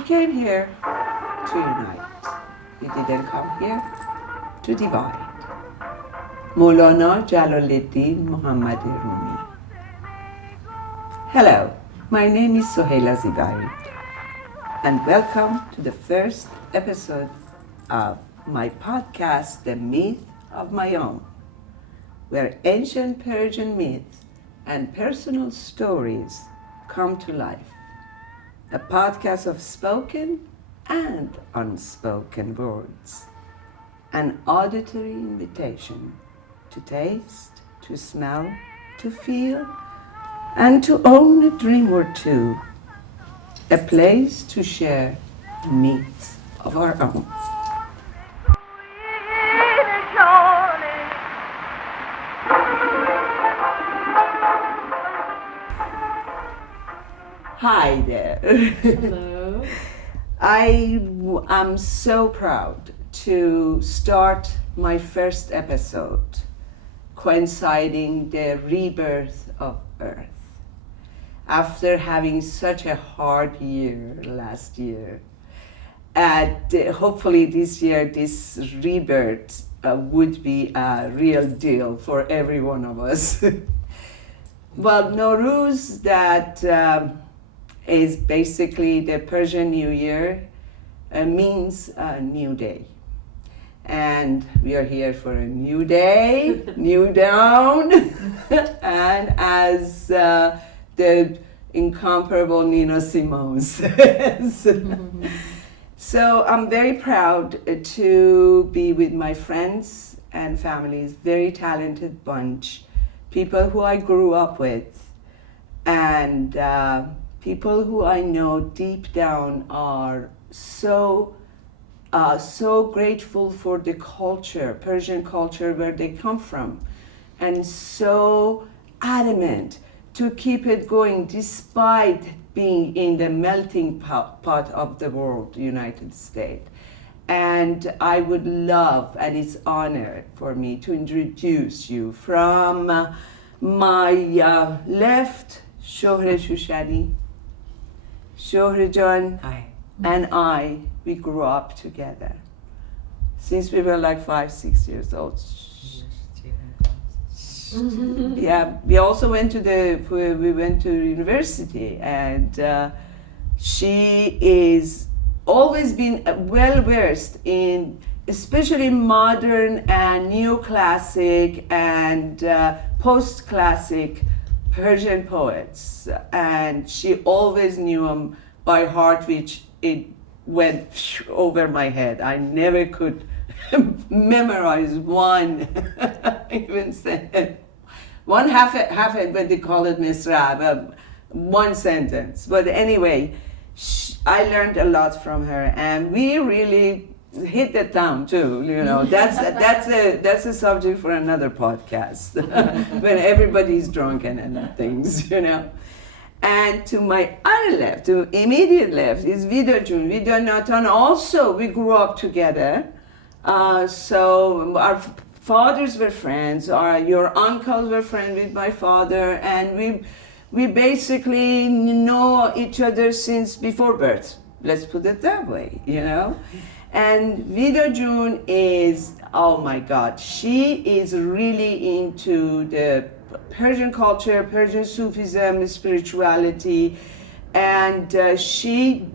We came here to unite. We didn't come here to divide. Maulana Jalaluddin Muhammad Rumi. Hello, my name is Sohaila Zivari, and welcome to the first episode of my podcast, The Myth of My Own, where ancient Persian myths and personal stories come to life. A podcast of spoken and unspoken words. An auditory invitation to taste, to smell, to feel, and to own a dream or two. A place to share myths of our own. Hi there. Hello. I am so proud to start my first episode coinciding the rebirth of Earth. After having such a hard year last year, and hopefully this year this rebirth would be a real deal for every one of us. Well, Nowruz, that is basically the Persian New Year, means a new day. And we are here for a new day, new dawn, and as the incomparable Nina Simone says. So I'm very proud to be with my friends and families, very talented bunch, people who I grew up with, and people who I know deep down are so grateful for the culture, Persian culture, where they come from, and so adamant to keep it going despite being in the melting pot of the world, United States. And I would love, and it's honor for me to introduce you from my left, Shoreh Shooshani. Shoreh John and I, we grew up together since we were like 5-6 years old. Yeah, we also went to university, and she is always been well versed in especially modern and neoclassic and post-classic Persian poets, and she always knew them by heart, which it went over my head. I never could memorize one, even said one half it, but they call it misra, one sentence. But anyway, I learned a lot from her, and we really hit the town too. You know, that's a subject for another podcast when everybody's drunken and things. You know. And to my other left, to immediate left, is Vida Vida Nathan. Also, we grew up together. So our fathers were friends. Your uncles were friends with my father, and we basically know each other since before birth. Let's put it that way, you know. And Vida June is, oh my God, she is really into the Persian culture, Persian Sufism, spirituality, and she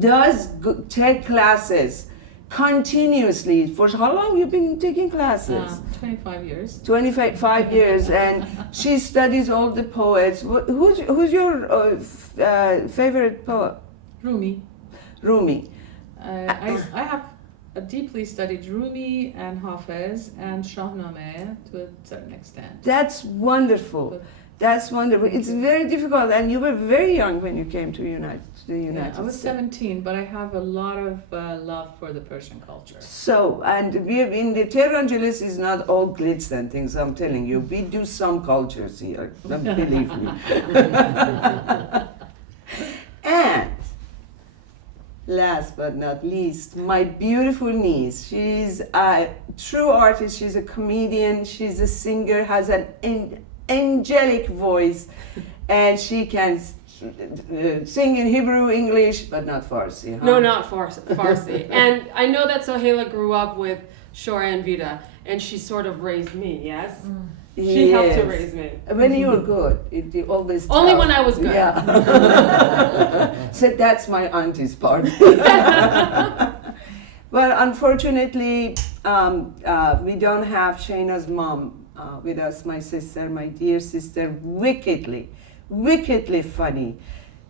does take classes continuously. For how long have you been taking classes? 25 years. 25 years, and she studies all the poets. Who's your favorite poet? Rumi. Rumi. I have deeply studied Rumi and Hafiz and Shahnameh to a certain extent. That's wonderful. That's wonderful. It's very difficult, and you were very young when you came to the United I was States. 17, but I have a lot of love for the Persian culture. So, and we in the Tehran Jealous is not all glitz and things, I'm telling you. We do some cultures here, believe me. And last but not least, my beautiful niece. She's a true artist, she's a comedian, she's a singer, has an angelic voice, and she can sing in Hebrew, English, but not Farsi. Huh? No, not Farsi. And I know that Sohaila grew up with Shoreh and Vida, and she sort of raised me, yes? She helped to raise me. When you were good, you always Only tell. when I was good. Yeah. So that's my auntie's part. Well, unfortunately, we don't have Shayna's mom with us, my sister, my dear sister, wickedly funny,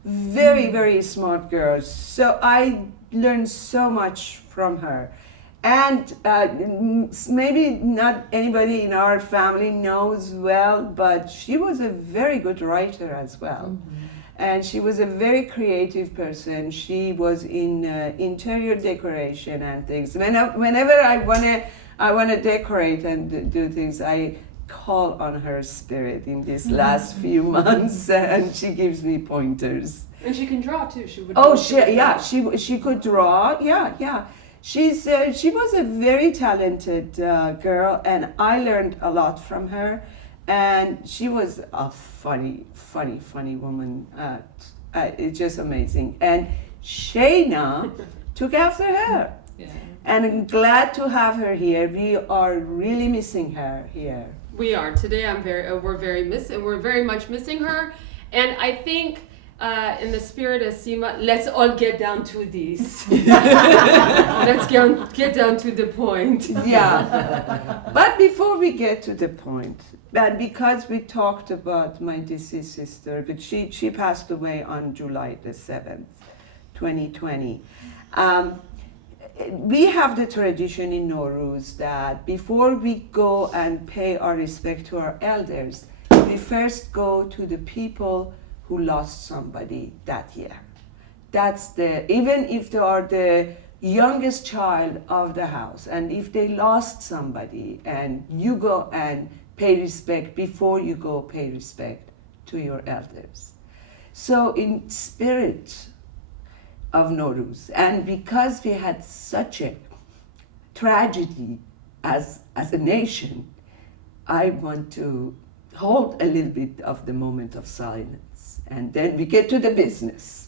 very, very smart girl. So I learned so much from her. And maybe not anybody in our family knows well, but she was a very good writer as well. And she was a very creative person. She was in interior decoration and things. Whenever I wanna decorate and do things, I call on her spirit in these last few months, and she gives me pointers. And she can draw too. She could draw. Yeah. She was a very talented girl, and I learned a lot from her. And she was a funny woman. It's just amazing. And Shayna took after her. Yeah. And I'm glad to have her here. We are really missing her here. We are. Today we're very much missing her. And I think in the spirit of Sima, let's all get down to this. Let's get down to the point. Yeah. But before we get to the point, and because we talked about my deceased sister, but she passed away on July the 7th, 2020. We have the tradition in Nowruz that before we go and pay our respect to our elders, we first go to the people who lost somebody that year. Even if they are the youngest child of the house, and if they lost somebody, and you go and pay respect before you go pay respect to your elders. So in spirit of Nowruz, and because we had such a tragedy as a nation, I want to hold a little bit of the moment of silence, and then we get to the business.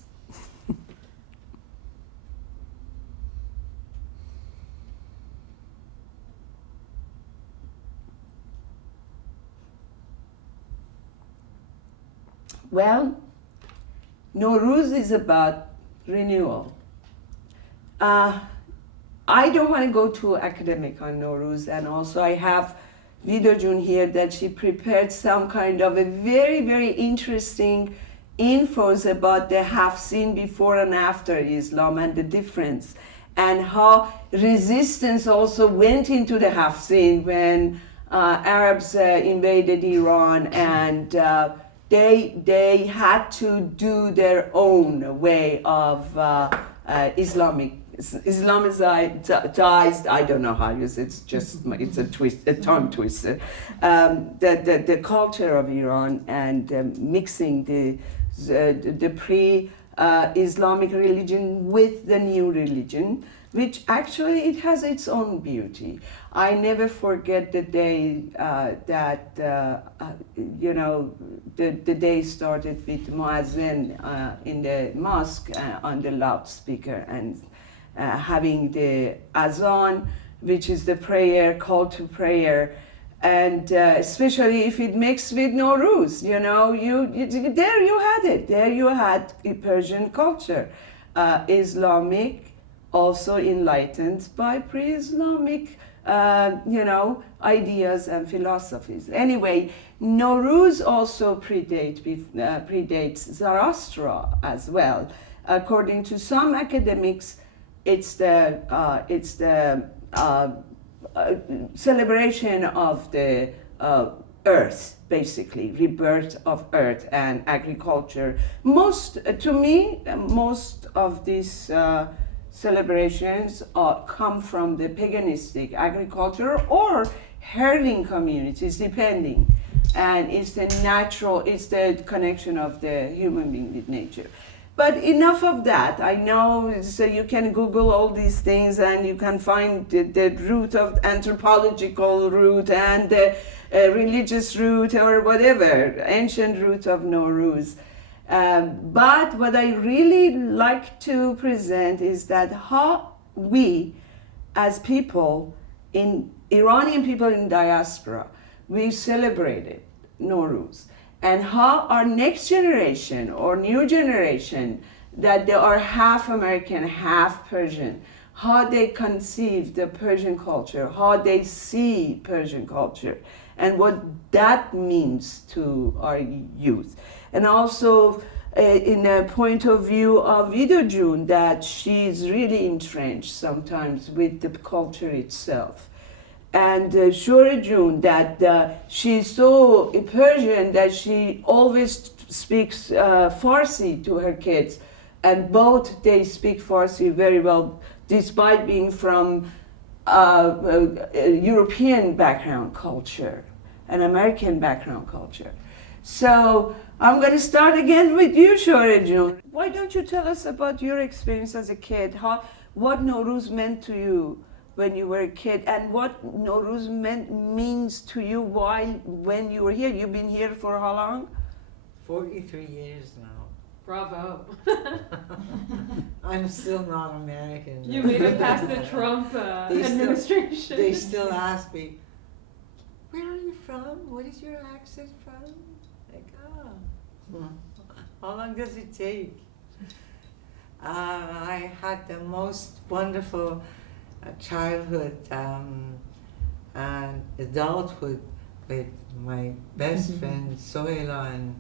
Well, Nowruz is about renewal. I don't want to go too academic on Nowruz, and also I have Vida June here that she prepared some kind of a very, very interesting infos about the hafsin before and after Islam and the difference, and how resistance also went into the hafsin when Arabs invaded Iran, and they had to do their own way of Islamicized, I don't know how to use it, it's a tongue twister, the culture of Iran, and mixing the pre-Islamic religion with the new religion, which actually it has its own beauty. I never forget the day that the day started with muazzin in the mosque on the loudspeaker, and having the azan, which is the prayer, call to prayer, and especially if it mixed with Nowruz, there you had it. There you had Persian culture, Islamic, also enlightened by pre-Islamic, ideas and philosophies. Anyway, Nowruz also predates Zoroaster as well. According to some academics, it's the celebration of the earth, basically, rebirth of earth and agriculture. Most of these celebrations come from the paganistic agriculture or herding communities, depending. And it's the connection of the human being with nature. But enough of that. I know, so you can Google all these things and you can find the root of anthropological root and the religious root or whatever, ancient root of Nowruz. But what I really like to present is that how we, as people, Iranian people in diaspora, we celebrated Nowruz, and how our next generation or new generation, that they are half American, half Persian, how they conceive the Persian culture, how they see Persian culture, and what that means to our youth. And also, in a point of view of Vida June, that she is really entrenched sometimes with the culture itself. And Shoreh June, that she's so Persian that she always speaks Farsi to her kids, and both they speak Farsi very well, despite being from European background culture, an American background culture. So I'm going to start again with you, Shoreh June. Why don't you tell us about your experience as a kid? What Nowruz meant to you when you were a kid, and what Nowruz means to you when you were here? You've been here for how long? 43 years now. Bravo. I'm still not American. You made it past the Trump administration. They still ask me, where are you from? What is your accent from? Like, how long does it take? I had the most wonderful childhood and adulthood with my best friend Sohaila, and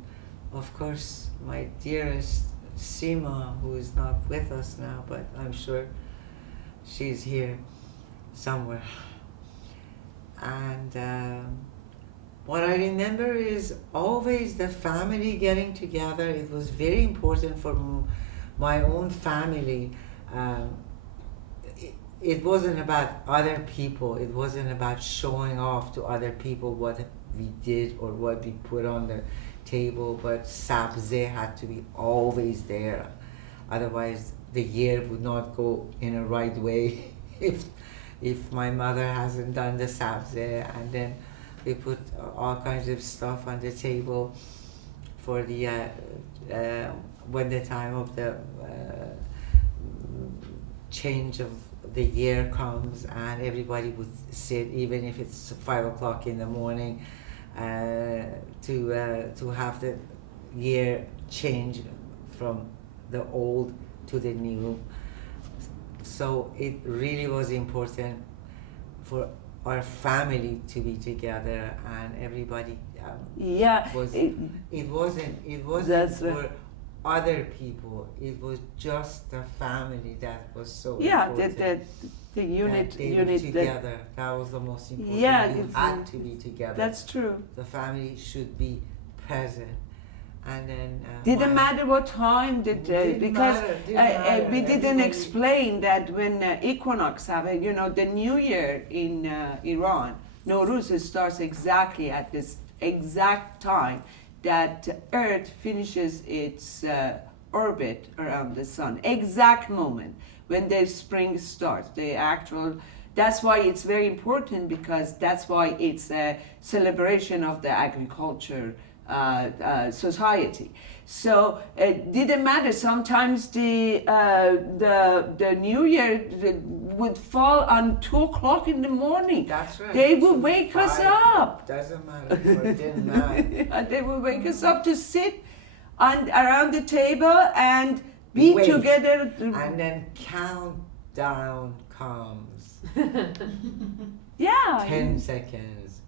of course my dearest Sima, who is not with us now, but I'm sure she's here somewhere. And what I remember is always the family getting together. It was very important for my own family. It wasn't about other people. It wasn't about showing off to other people what we did or what we put on the table, but sabze had to be always there. Otherwise, the year would not go in a right way if my mother hasn't done the sabze. And then we put all kinds of stuff on the table for the when the time of the change of the year comes, and everybody would sit, even if it's 5 o'clock in the morning, to have the year change from the old to the new. So it really was important for our family to be together, and everybody was. It wasn't for other people. It was just the family that was so important. The unit together. That was the most important. Yeah, you had to be together. That's true. The family should be present, and then didn't matter what time the day, because we didn't explain that when equinox happens, the New Year in Iran, Nowruz starts exactly at this exact time that Earth finishes its orbit around the sun. Exact moment when the spring starts, that's why it's very important, because that's why it's a celebration of the agriculture society. So it didn't matter. Sometimes the New Year would fall on 2 o'clock in the morning. That's right. They would wake us up. Doesn't matter. It didn't matter. They would wake us up to sit around the table and be Wait. together. And then countdown comes. Yeah. 10 seconds,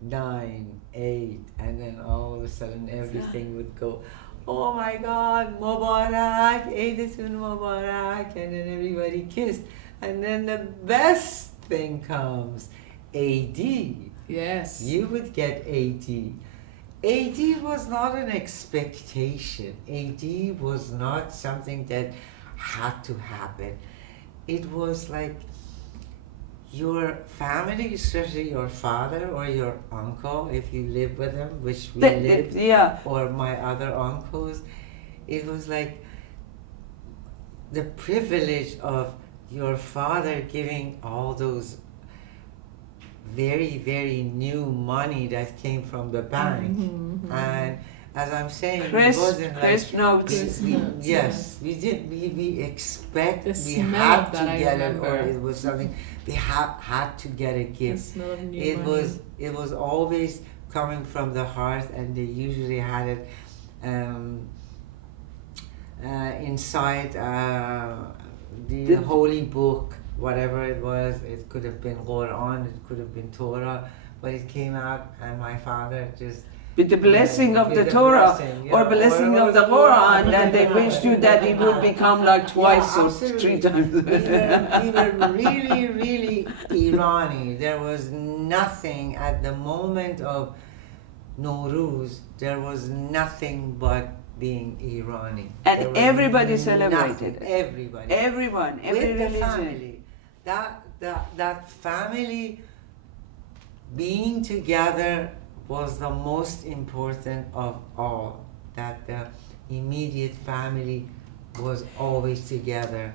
9, 8, and then all of a sudden everything would go, oh my God, Mubarak, Eidatun Mubarak, and then everybody kissed. And then the best thing comes, AD. Yes. You would get AD. AD was not an expectation. AD was not something that had to happen. It was like your family, especially your father or your uncle, if you live with them, which we lived, or my other uncles, it was like the privilege of your father giving all those very, very new money that came from the bank, and as I'm saying, it Crisp, wasn't crisp notes. yes, we did. We expect. The We smell had of to that, I get it, or remember. it was something. We had to get a The gift. smell of new It money. was always coming from the heart, and they usually had it inside the holy book, whatever it was. It could have been Quran, it could have been Torah, but it came out, and my father just With the blessing of with the the Torah blessing, or blessing of the Quran, that they yeah. wished you that it would become like twice or absolutely. 3 times. We were really, really Irani. There was nothing at the moment of Nowruz, there was nothing but being Irani. There And was everybody nothing. celebrated it. Everybody. Everyone, every With the religion. family. That family being together was the most important of all. That the immediate family was always together.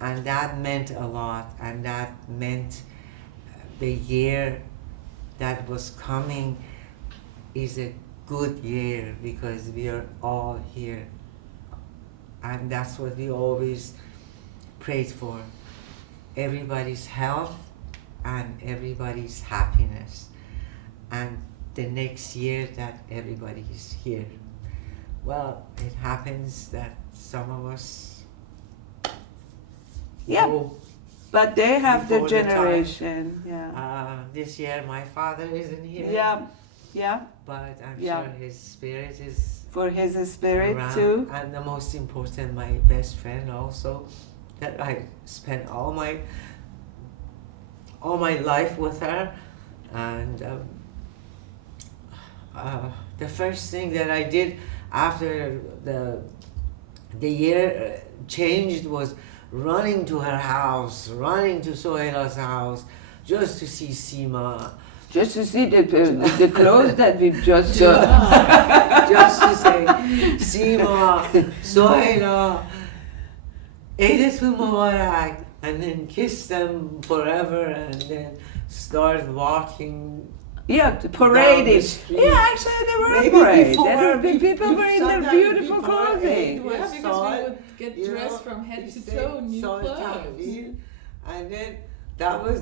And that meant a lot. And that meant the year that was coming is a good year because we are all here. And that's what we always prayed for. Everybody's health and everybody's happiness. And the next year that everybody is here. Well, it happens that some of us Yeah, go. but they have the Before the time. generation. Yeah. This year my father isn't here. Yeah, yeah. But I'm Yeah. sure his spirit is For his spirit around. too. And the most important, my best friend also, that I spent all my life with her. And the first thing that I did after the year changed was running to her house, running to Sohaila's house, just to see Sima, Just to see the clothes that we've just just to say, Sima, Sohaila, Eidatul Mubarak, and then kiss them forever, and then start walking. Yeah, Down parading. the street. Yeah, actually they were a Maybe parade. before- There were big people bef- were in their sometimes beautiful before clothing. Eid was Yeah, because we Saul, would get you dressed know, from head we to say toe, new Saul clothes. Tahvil, and then that was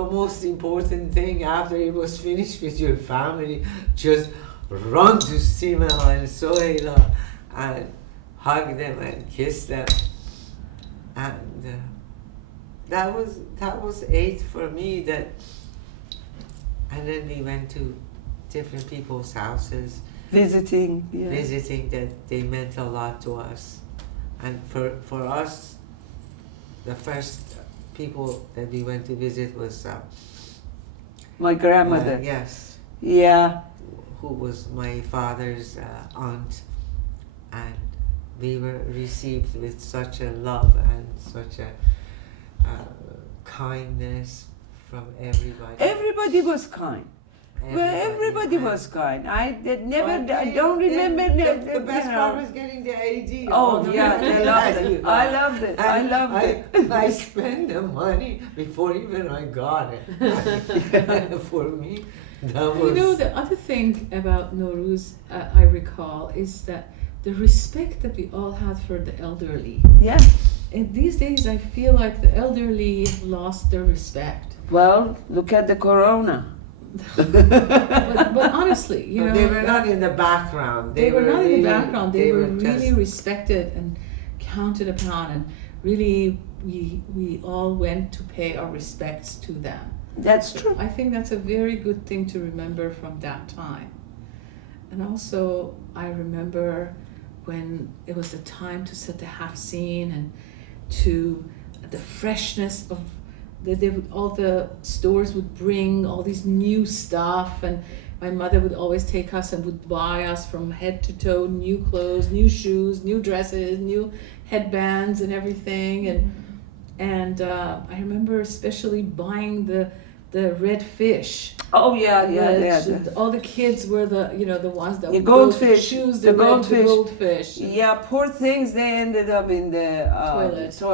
the most important thing. After it was finished with your family, just run to Sima and Sohaila and hug them and kiss them, and that was Eid for me. And then we went to different people's houses, Visiting. Yeah. visiting, that they meant a lot to us. And for us, the first people that we went to visit was My grandmother. yes, Yeah. who was my father's aunt, and we were received with such a love and such a kindness from everybody. Everybody was kind. Well, everybody and- was kind. I did never. But I don't remember the best part was getting the AD. Oh yeah, I loved it. I loved it. I And loved it. I spent the money before even I got it. For me, that was. You know, the other thing about Nowruz I recall is that the respect that we all had for the elderly. Yeah. And these days, I feel like the elderly have lost their respect. Well, look at the corona. But honestly, you know, They were not in the background. they were not in really- the background. They were just- really respected and counted upon, and really, we all went to pay our respects to them. That's true. I think that's a very good thing to remember from that time. And also, I remember when it was the time to set the hafsin and to the freshness of all the stores would bring all these new stuff, and my mother would always take us and would buy us from head to toe new clothes, new shoes, new dresses, new headbands and everything. And I remember especially buying the the red fish. Oh yeah, All the kids were the ones that The would go to goldfish, choose the the goldfish. goldfish. Yeah, poor things. They ended up in the Toilet. So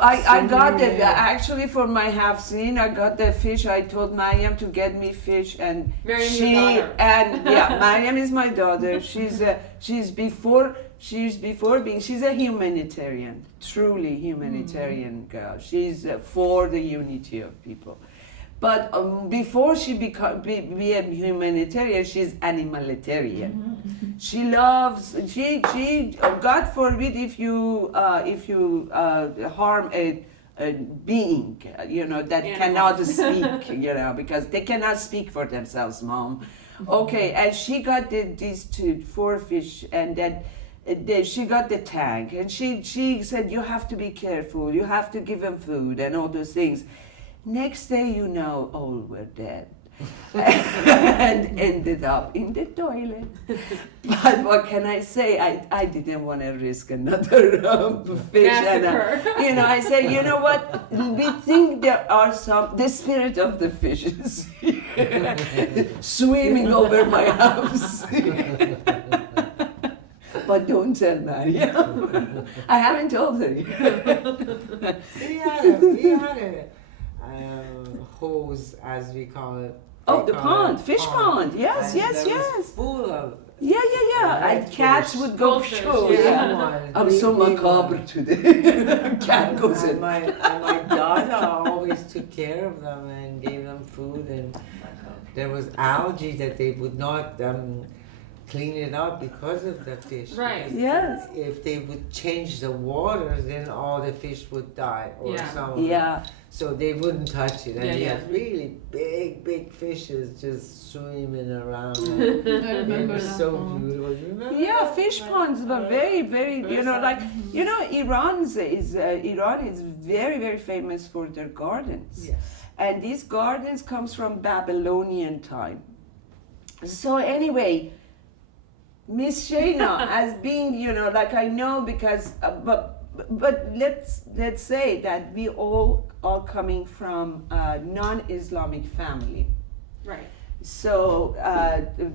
I got Somewhere. actually for my hafsin. I got the fish. I told Mariam to get me fish, and Mariam, she your daughter. and yeah, Mariam is my daughter. She's a humanitarian, truly humanitarian girl. She's for the unity of people. But before she be a humanitarian, she's animalitarian. She loves, God forbid if you harm a being, that cannot speak, because they cannot speak for themselves, Mom. Okay, and she got these 4 fish, and then she got the tank, and she said, you have to be careful, you have to give them food and all those things. Next day, all were dead. And ended up in the toilet. But what can I say? I didn't want to risk another fish. Massacre. And I said, you know what? We think there are the spirit of the fishes swimming over my house. But don't tell Maria. I haven't told her yet. We had a hose, as we call it. Oh, the pond, fish pond. Yes, And yes, that was yes. full of Yeah. And Red cats fish. would go Goldfish, through. yeah. Yeah. I'm so Big macabre one. today. Cat goes And in. my daughter always took care of them and gave them food, and there was algae that they would not clean it up because of the fish. Right. Because Yes. if they would change the waters, then all the fish would die, or Yeah. some of them. Yeah. So they wouldn't touch it. And Yeah, you yeah. had really big fishes just swimming around. I It remember was that so one. beautiful. You remember Yeah, that? fish ponds were very, very, Iran is very, very famous for their gardens. Yes. And these gardens comes from Babylonian time. So anyway, Miss Shayna, as being, I know because, but let's say that we all are coming from a non-Islamic family. Right. So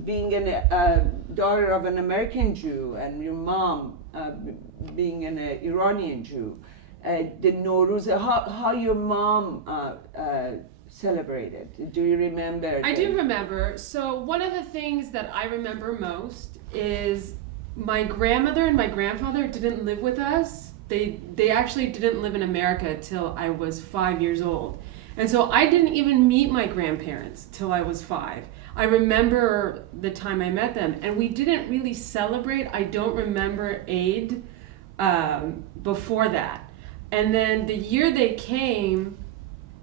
being a daughter of an American Jew, and your mom being an Iranian Jew, the Nowruz, how your mom celebrated? Do you remember? I do remember. So one of the things that I remember most is my grandmother and my grandfather didn't live with us. They actually didn't live in America till I was 5 years old. And so I didn't even meet my grandparents till I was 5. I remember the time I met them, and we didn't really celebrate. I don't remember Eid before that. And then the year they came,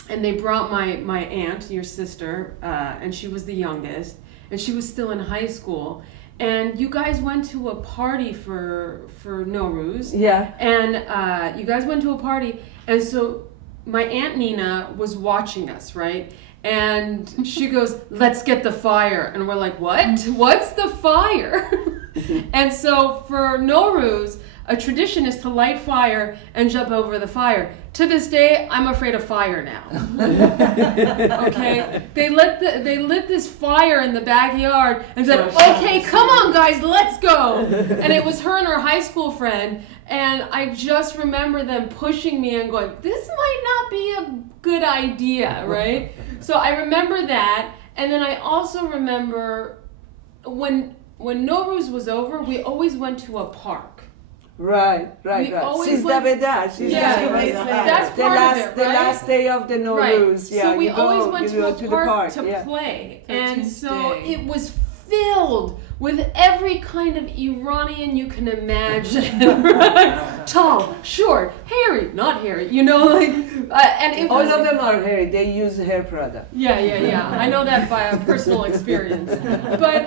and they brought my aunt, your sister, and she was the youngest, and she was still in high school. And you guys went to a party for Nowruz. Yeah. And you guys went to a party, and so my Aunt Nina was watching us, right? And she goes, let's get the fire. And we're like, what? What's the fire? And so for Nowruz, a tradition is to light fire and jump over the fire. To this day, I'm afraid of fire now. Okay? They lit this fire in the backyard and said, okay, come on guys, let's go. And it was her and her high school friend. And I just remember them pushing me and going, this might not be a good idea, right? So I remember that. And then I also remember when Nowruz was over, we always went to a park. Right. We always She's went- that's That's the part of last it, the right? last day of the Nowruz. Right. Yeah, So we you go, always went you to go a park to yeah. play. And 13th so day. it was filled with every kind of Iranian you can imagine. Right? Tall, short, hairy, not hairy, and it All was... of them are hairy. They use hair product. Yeah. I know that by a personal experience. But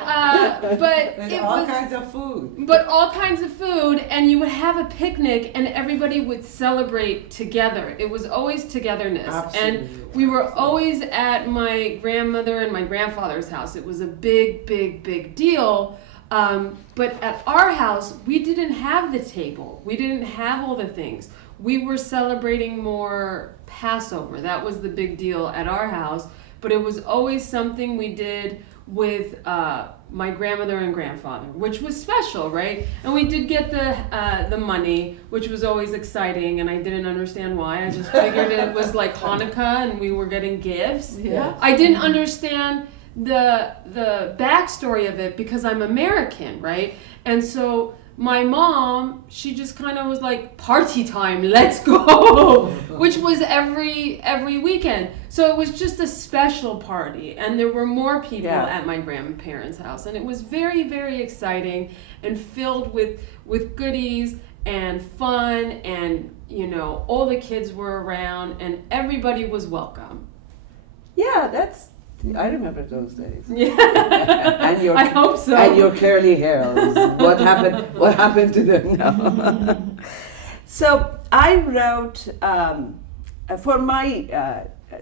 And it all was... kinds of food. But all kinds of food, and you would have a picnic, and everybody would celebrate together. It was always togetherness. Absolutely. And we were always at my grandmother and my grandfather's house. It was a big deal. But at our house, we didn't have the table. We didn't have all the things. We were celebrating more Passover. That was the big deal at our house. But it was always something we did with my grandmother and grandfather, which was special, right? And we did get the money, which was always exciting, and I didn't understand why. I just figured it was like Hanukkah and we were getting gifts. Yeah. I didn't understand the backstory of it because I'm American, right? And so my mom, she just kind of was like, party time, let's go, which was every weekend. So it was just a special party, and there were more people at my grandparents' house, and it was very, very exciting and filled with goodies and fun, and all the kids were around and everybody was welcome. Yeah, I remember those days. Yeah. And I hope so. And your curly hairs. What happened to them now? So I wrote for my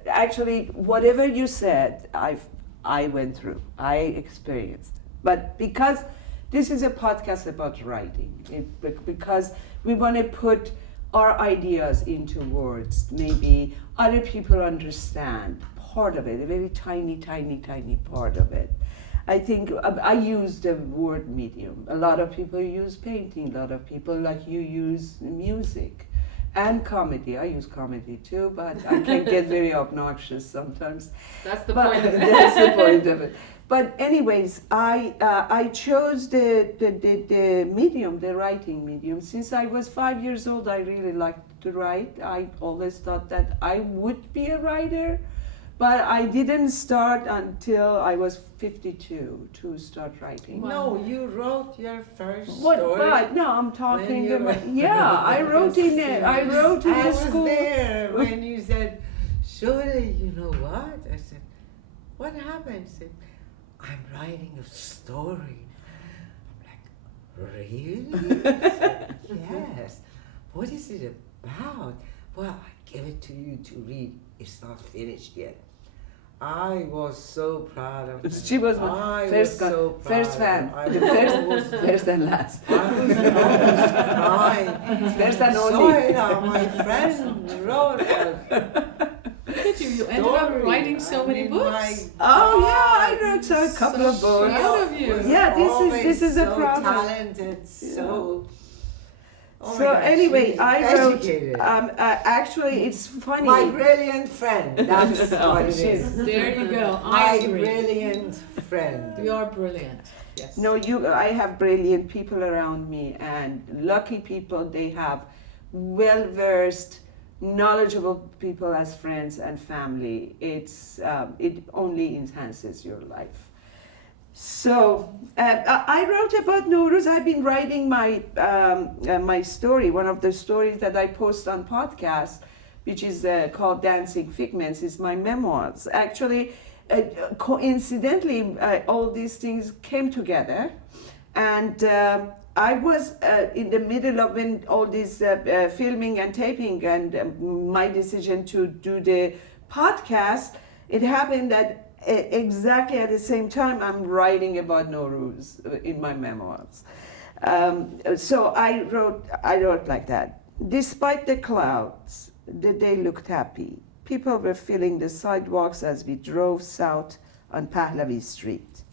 actually whatever you said, I went through. I experienced. But because this is a podcast about writing, because we want to put our ideas into words, maybe other people understand part of it, a very tiny part of it. I think I use the word medium. A lot of people use painting, a lot of people like you use music and comedy. I use comedy too, but I can get very obnoxious sometimes. That's the point of it. That's the point of it. But anyways, I chose the medium, the writing medium. Since I was 5 years old, I really liked to write. I always thought that I would be a writer. But I didn't start until I was 52 to start writing. No, you wrote your first What? story. But no, I'm talking you about. were- Yeah, I wrote in it. I wrote in I the was school. there when you said, Shoreh, you know what? I said, what happened? He said, I'm writing a story. I'm like, really? I said, yes. What is it about? Well, I give it to you to read. It's not finished yet. I was so proud of her. She was my first fan. I The was first and last. I was crying. First and only. Sohaila, my friend, wrote a Look at you ended up story. writing so many books. Oh yeah, I wrote a couple of So books. proud of you. Yeah, this is a so problem. talented, so. Oh my So gosh, anyway, she's I wrote. educated. Actually, it's funny. My brilliant friend. That's what it is. There you go. I My agree. brilliant friend. You are brilliant. Yes. No, I have brilliant people around me, and lucky people. They have well-versed, knowledgeable people as friends and family. It only enhances your life. So I wrote about Nowruz. I've been writing my story. One of the stories that I post on podcast, which is called Dancing Figments, is my memoirs. Actually, coincidentally, all these things came together, and I was in the middle of when all this filming and taping, and my decision to do the podcast. It happened that exactly at the same time I'm writing about Nowruz in my memoirs. So I wrote like that. Despite the clouds, the day looked happy. People were filling the sidewalks as we drove south on Pahlavi Street.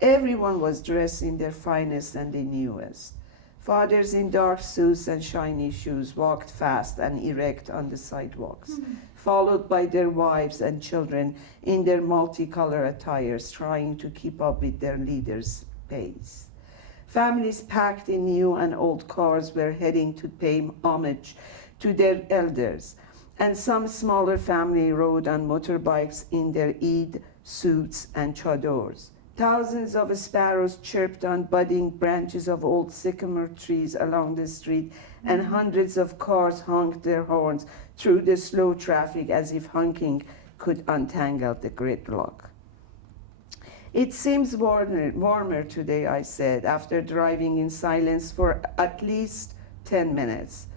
Everyone was dressed in their finest and the newest. Fathers in dark suits and shiny shoes walked fast and erect on the sidewalks, followed by their wives and children in their multicolored attires, trying to keep up with their leaders' pace. Families packed in new and old cars were heading to pay homage to their elders, and some smaller family rode on motorbikes in their Eid suits and chadors. Thousands of sparrows chirped on budding branches of old sycamore trees along the street, and hundreds of cars honked their horns through the slow traffic as if honking could untangle the gridlock. It seems warmer today, I said, after driving in silence for at least 10 minutes.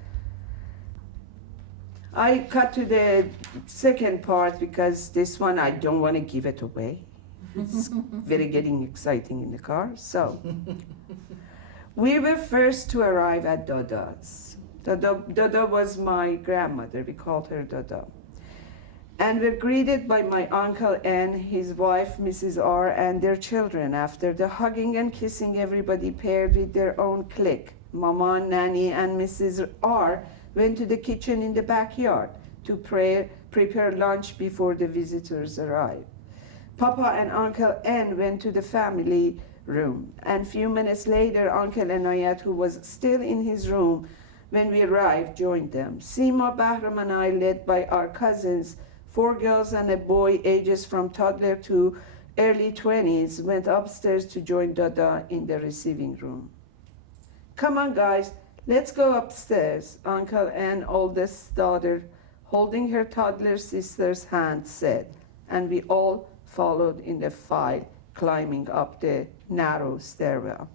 I cut to the second part because this one I don't want to give it away. It's very getting exciting in the car. So we were first to arrive at Dada's. Dada was my grandmother. We called her Dada. and were greeted by my uncle N, his wife Mrs. R, and their children. After the hugging and kissing, everybody paired with their own clique. Mama, Nanny, and Mrs. R went to the kitchen in the backyard to prepare lunch before the visitors arrived. Papa and Uncle N went to the family room, and a few minutes later, Uncle Enayat, who was still in his room when we arrived, joined them. Sima, Bahram, and I, led by our cousins, 4 girls and a boy ages from toddler to early 20s, went upstairs to join Dada in the receiving room. Come on, guys, let's go upstairs, Uncle N, oldest daughter, holding her toddler sister's hand, said, and we all followed in the file, climbing up the narrow stairwell.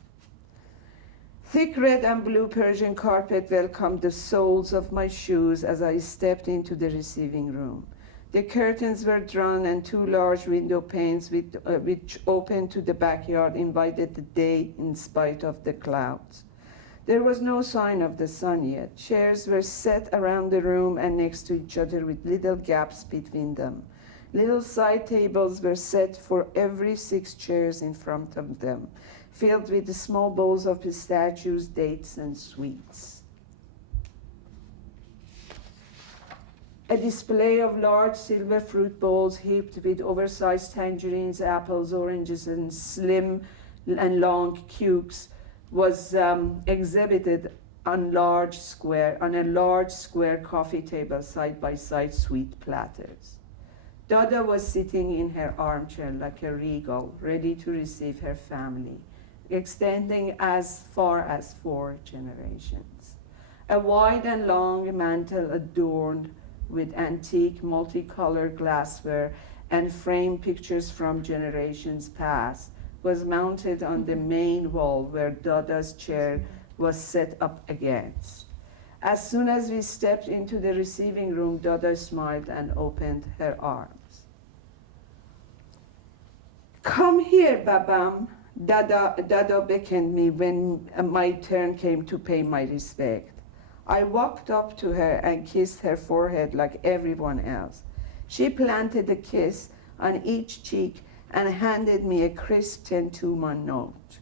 Thick red and blue Persian carpet welcomed the soles of my shoes as I stepped into the receiving room. The curtains were drawn, and 2 large window panes which opened to the backyard invited the day in spite of the clouds. There was no sign of the sun yet. Chairs were set around the room and next to each other with little gaps between them. Little side tables were set for every 6 chairs in front of them, filled with the small bowls of pistachios, dates, and sweets. A display of large silver fruit bowls heaped with oversized tangerines, apples, oranges, and slim and long cukes was exhibited on a large square coffee table side by side sweet platters. Dada was sitting in her armchair like a regal, ready to receive her family, extending as far as 4 generations. A wide and long mantel adorned with antique multicolored glassware and framed pictures from generations past was mounted on the main wall where Dada's chair was set up against. As soon as we stepped into the receiving room, Dada smiled and opened her arms. Come here, Babam. Dada beckoned me when my turn came to pay my respect. I walked up to her and kissed her forehead like everyone else. She planted a kiss on each cheek and handed me a crisp 10 Tuman note.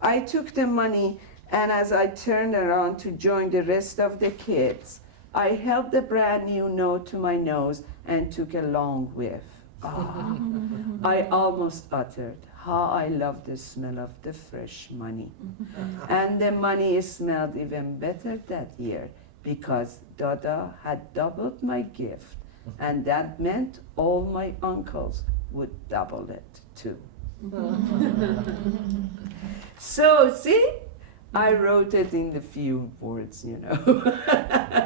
I took the money, and as I turned around to join the rest of the kids, I held the brand new note to my nose and took a long whiff. I almost uttered, how I love the smell of the fresh money. And the money smelled even better that year because Dada had doubled my gift, and that meant all my uncles would double it too. So, see? I wrote it in a few words,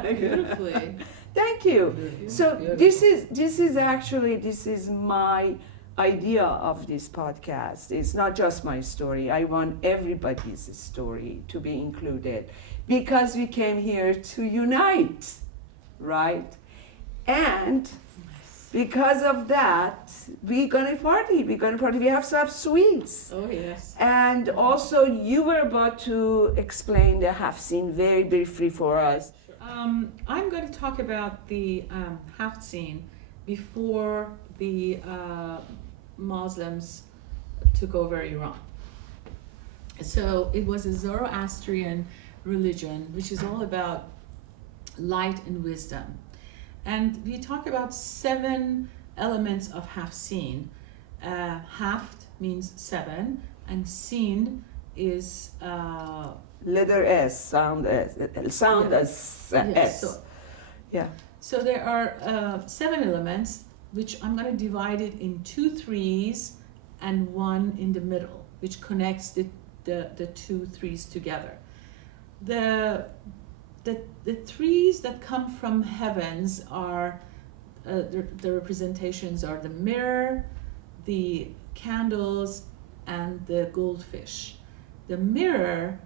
Beautifully. Thank you. So this is my idea of this podcast. It's not just my story. I want everybody's story to be included because we came here to unite, right? And because of that, we're gonna party. We have some sweets. Oh, yes. And also, you were about to explain the hafsin very briefly for us. I'm going to talk about the hafsin before the Muslims took over Iran. So it was a Zoroastrian religion, which is all about light and wisdom. And we talk about 7 elements of hafsin. Haft means 7, and sin is Letter S, sound S, as S. So there are 7 elements, which I'm going to divide it in 2 threes and 1 in the middle, which connects the 2 threes together. The threes that come from heavens are the representations are the mirror, the candles, and the goldfish. The mirror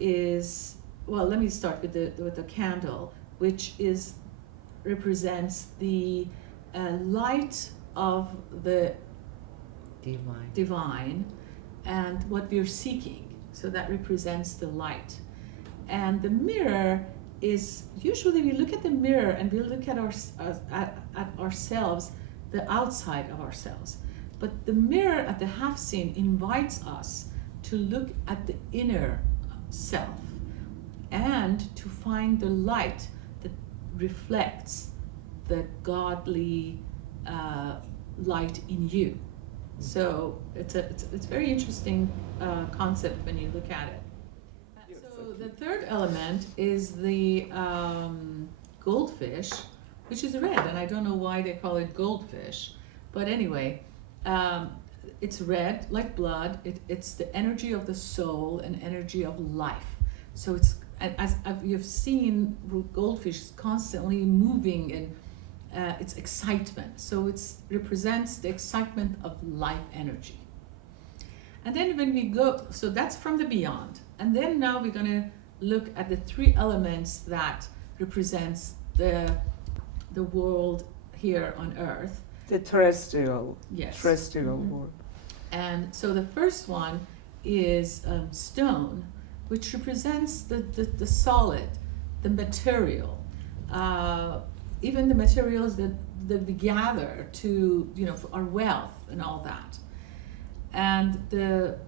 is, well, let me start with the candle, which represents the light of the divine and what we're seeking. So that represents the light. And the mirror is, usually we look at the mirror and we look at at ourselves, the outside of ourselves. But the mirror at the hafsin invites us to look at the inner self and to find the light that reflects the godly light in you. So it's very interesting concept when you look at it. So the third element is the goldfish, which is red, and I don't know why they call it goldfish, but anyway, it's red like blood. It's the energy of the soul and energy of life. So it's, as you've seen, goldfish is constantly moving, and it's excitement. So it represents the excitement of life energy. And then when we go, so that's from the beyond. And then now we're going to look at the three elements that represents the world here on Earth. The terrestrial Yes. world. And so the first one is stone, which represents the solid, the material, even the materials that we gather to, for our wealth and all that. And the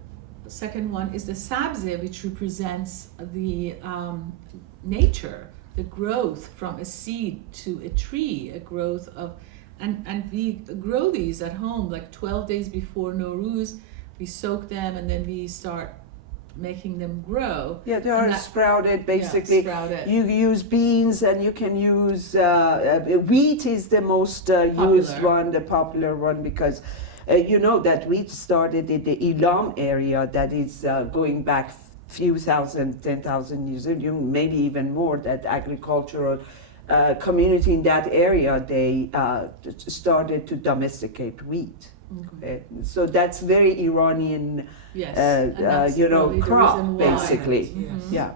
second one is the sabze, which represents the nature, the growth from a seed to a tree, a growth of, and we grow these at home, like 12 days before Nowruz, we soak them and then we start making them grow. Yeah, they are sprouted basically. Yeah, sprouted. You use beans and you can use, wheat is the most used one, the popular one, because you know that wheat started in the Elam area, that is going back few thousand, 10,000 years, maybe even more, that agricultural community in that area, they started to domesticate wheat. Okay. So that's very Iranian, really crop, basically. Mm-hmm. Yeah.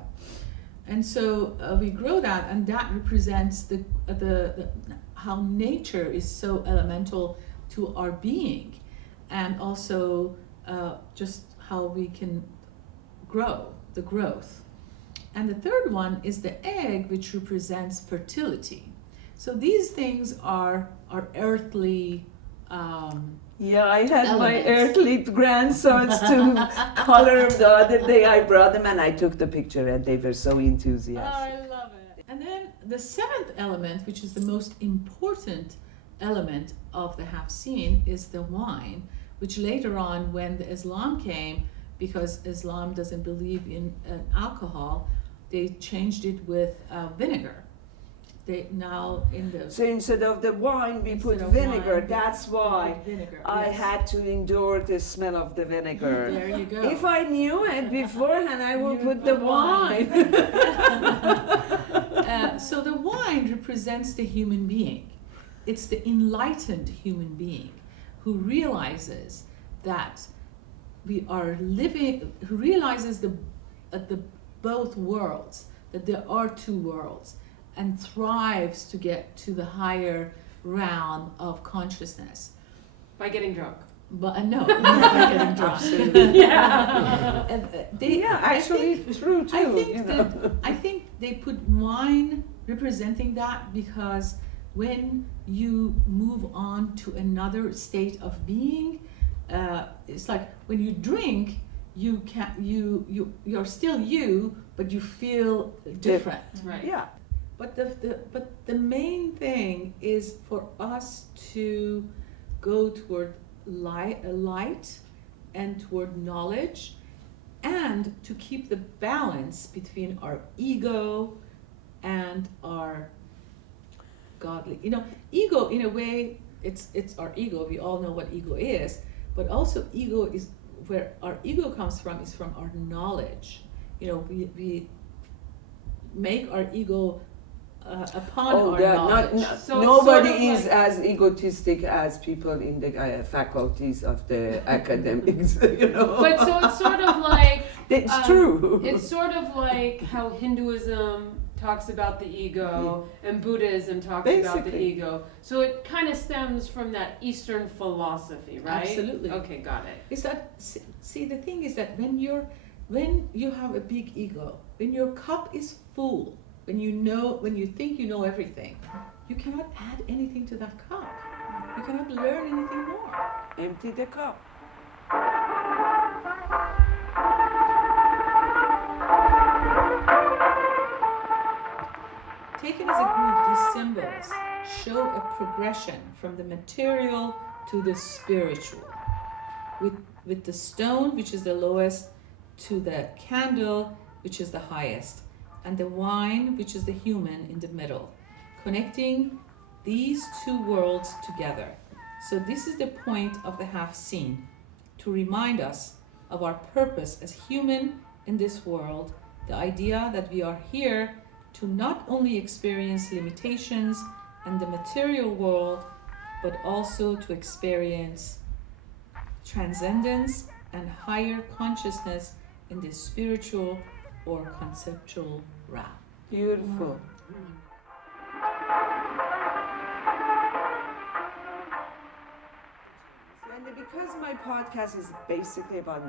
And so we grow that, and that represents the how nature is so elemental to our being, and also just how we can grow, the growth. And the third one is the egg, which represents fertility. So these things are earthly Yeah, I had elements. my earthly grandsons to color the other day. I brought them and I took the picture and they were so enthusiastic. I love it. And then the seventh element, which is the most important element of the hafsin, is the wine, which later on, when the Islam came, because Islam doesn't believe in alcohol, they changed it with vinegar. So instead of the wine, we put vinegar. That's why I had to endure the smell of the vinegar. There you go. If I knew it beforehand, I would put the wine. So the wine represents the human being. It's the enlightened human being who realizes that we are living, who realizes the both worlds, that there are two worlds, and thrives to get to the higher realm of consciousness. By getting drunk. But no, not by getting drunk. Absolutely. Yeah. And, Actually, true too. I think they put wine representing that, because when you move on to another state of being, it's like when you drink, you're still you, but you feel different. Right. Yeah. But the main thing is for us to go toward light and toward knowledge, and to keep the balance between our ego and our godly. Ego, in a way, it's our ego. We all know what ego is, but also ego is where our ego comes from, is from our knowledge. We make our ego upon our knowledge. Nobody is as egotistic as people in the faculties of the academics, But so it's sort of like... It's true. It's sort of like how Hinduism talks about the ego and Buddhism talks about the ego. So it kind of stems from that Eastern philosophy, right? Absolutely. Okay, got it. Is that, see, the thing is that when you have a big ego, when your cup is full, when you think you know everything, you cannot add anything to that cup. You cannot learn anything more. Empty the cup. Taken as a group, these symbols show a progression from the material to the spiritual. With the stone, which is the lowest, to the candle, which is the highest, and the wine, which is the human, in the middle, connecting these two worlds together. So this is the point of the hafsin, to remind us of our purpose as human in this world, the idea that we are here to not only experience limitations in the material world, but also to experience transcendence and higher consciousness in the spiritual or conceptual realm. Beautiful. And because my podcast is basically about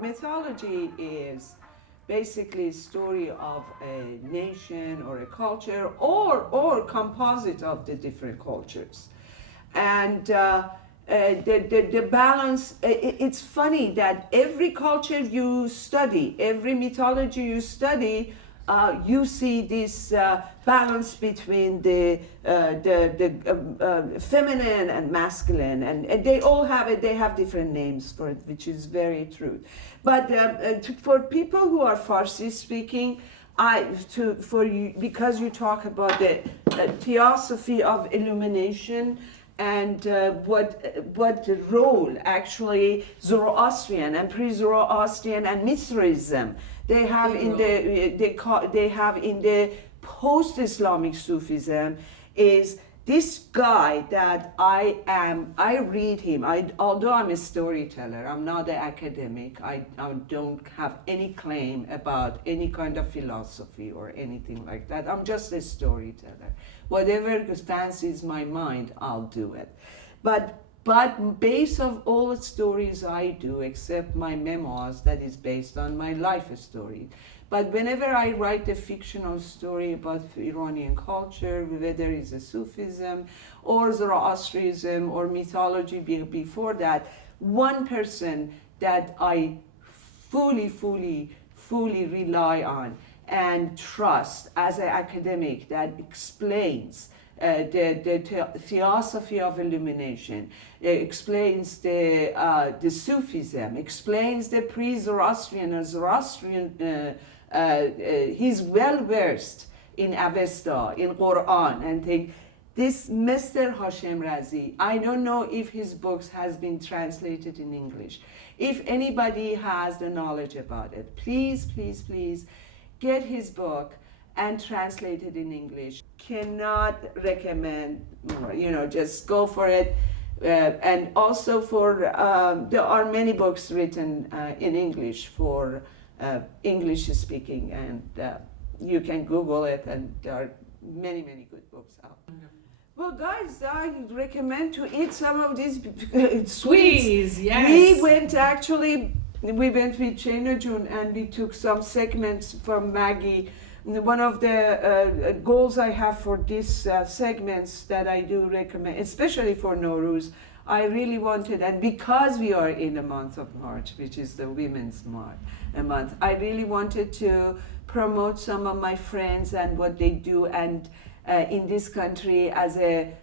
mythology is basically a story of a nation or a culture or composite of the different cultures. And the balance, it's funny that every culture you study, every mythology you study, you see this balance between the feminine and masculine, and they all have it. They have different names for it, which is very true. But for people who are Farsi speaking, because you talk about the theosophy of illumination. And what role actually Zoroastrian and pre-Zoroastrian and Mithraism they have in the post-Islamic Sufism is this guy that I read him. Although I'm a storyteller, I'm not an academic. I don't have any claim about any kind of philosophy or anything like that. I'm just a storyteller. Whatever fancies my mind, I'll do it. But based on all the stories I do, except my memoirs, that is based on my life story. But whenever I write a fictional story about Iranian culture, whether it's a Sufism or Zoroastrianism or mythology before that, one person that I fully rely on and trust as an academic that explains the theosophy of illumination, explains the Sufism, explains the pre-Zoroastrian or Zoroastrian. He's well versed in Avesta, in Quran, and think this Mr. Hashem Razi. I don't know if his books has been translated in English. If anybody has the knowledge about it, please get his book and translate it in English. Cannot recommend more, just go for it. And also there are many books written in English for English speaking, and you can Google it, and there are many good books out. Well, guys, I recommend to eat some of these sweets. Yes. We went with Shayna June, and we took some segments from Maggie. One of the goals I have for these segments that I do recommend, especially for Nowruz, I really wanted, and because we are in the month of March, which is the Women's Month, I really wanted to promote some of my friends and what they do, and in this country as a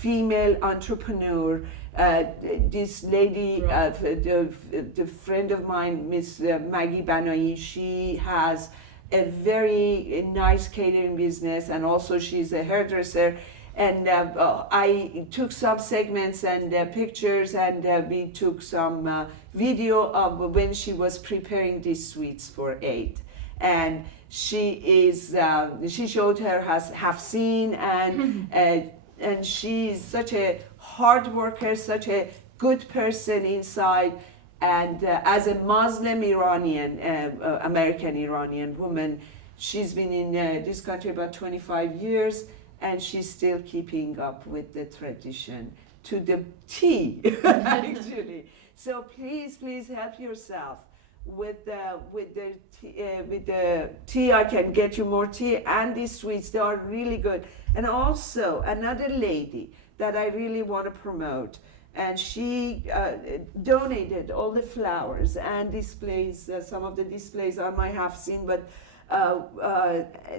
female entrepreneur. This lady, the friend of mine, Miss Maggie Banai, she has a very nice catering business, and also she's a hairdresser. And I took some segments and pictures, and we took some video of when she was preparing these sweets for Eid. And she showed her hafsin, and she's such a hard worker, such a good person inside. And as a Muslim Iranian, American Iranian woman, she's been in this country about 25 years, and she's still keeping up with the tradition to the T, actually. So please help yourself with the tea. I can get you more tea, and these sweets, they are really good. And also another lady that I really want to promote, and she donated all the flowers and displays, some of the displays on my hafsin, but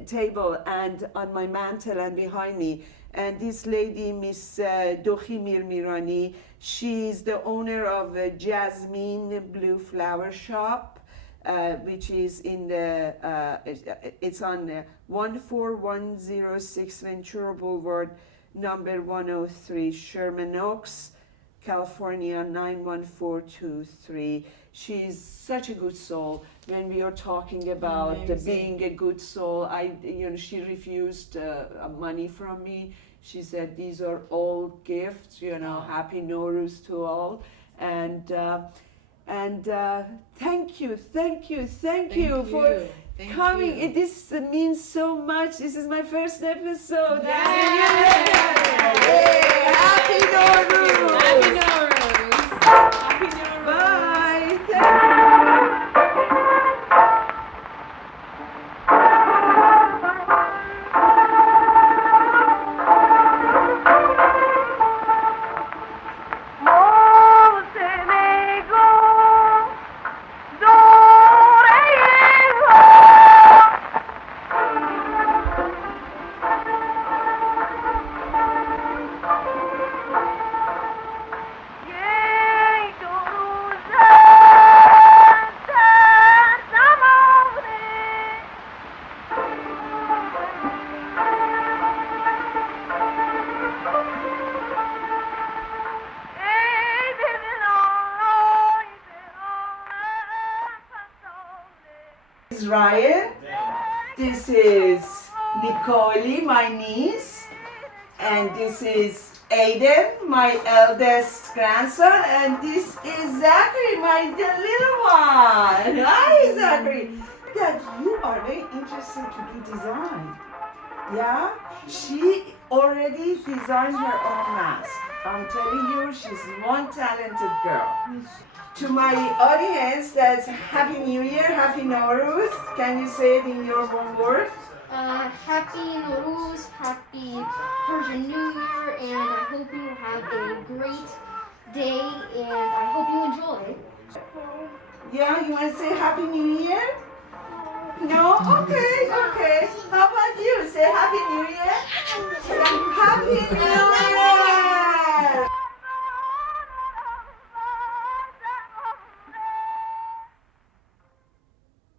table and on my mantle and behind me. And this lady, Miss Dohi Mirmirani, she's the owner of Jasmine Blue Flower Shop, which is in the, it's on 14106 Ventura Boulevard, number 103, Sherman Oaks, California 91423. She's such a good soul. When we are talking about being a good soul, she refused money from me. She said, these are all gifts, happy Nowruz to all. And thank you for coming. This means so much. This is my first episode. Yay! Happy Nowruz! Happy Nowruz! Happy Nowruz! Bye! Thank you. Ryan, this is Nicole, my niece, and this is Aiden, my eldest grandson, and this is Zachary, my little one. Hi, Zachary. Dad, you are very interested to do design. Yeah? She already designed her own mask. I'm telling you, she's one talented girl. To my audience, that's Happy New Year, Happy Nowruz. Can you say it in your one word? Happy Nowruz, Happy Persian New Year, and I hope you have a great day, and I hope you enjoy. Yeah, you want to say Happy New Year? No? Okay. How about you? Say Happy New Year. Happy New